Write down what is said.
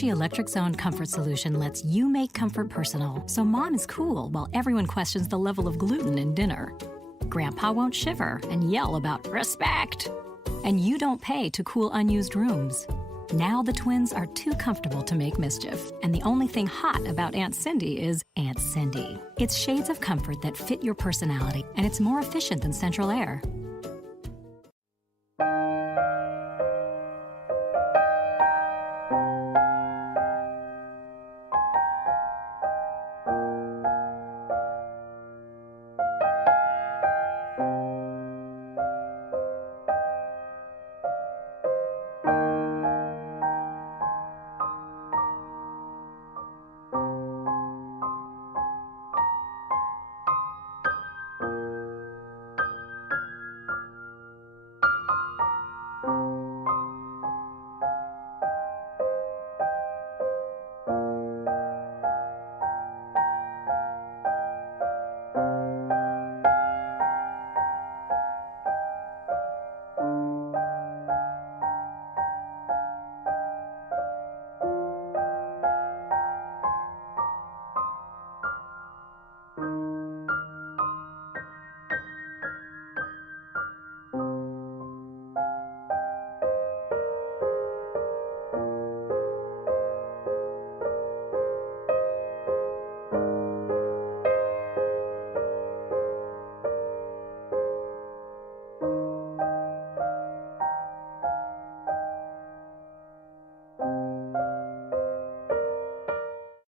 Mitsubishi Electric's own comfort solution lets you make comfort personal, so mom is cool while everyone questions the level of gluten in dinner. Grandpa won't shiver and yell about respect. And you don't pay to cool unused rooms. Now the twins are too comfortable to make mischief, and the only thing hot about Aunt Cindy is Aunt Cindy. It's shades of comfort that fit your personality, and it's more efficient than central air.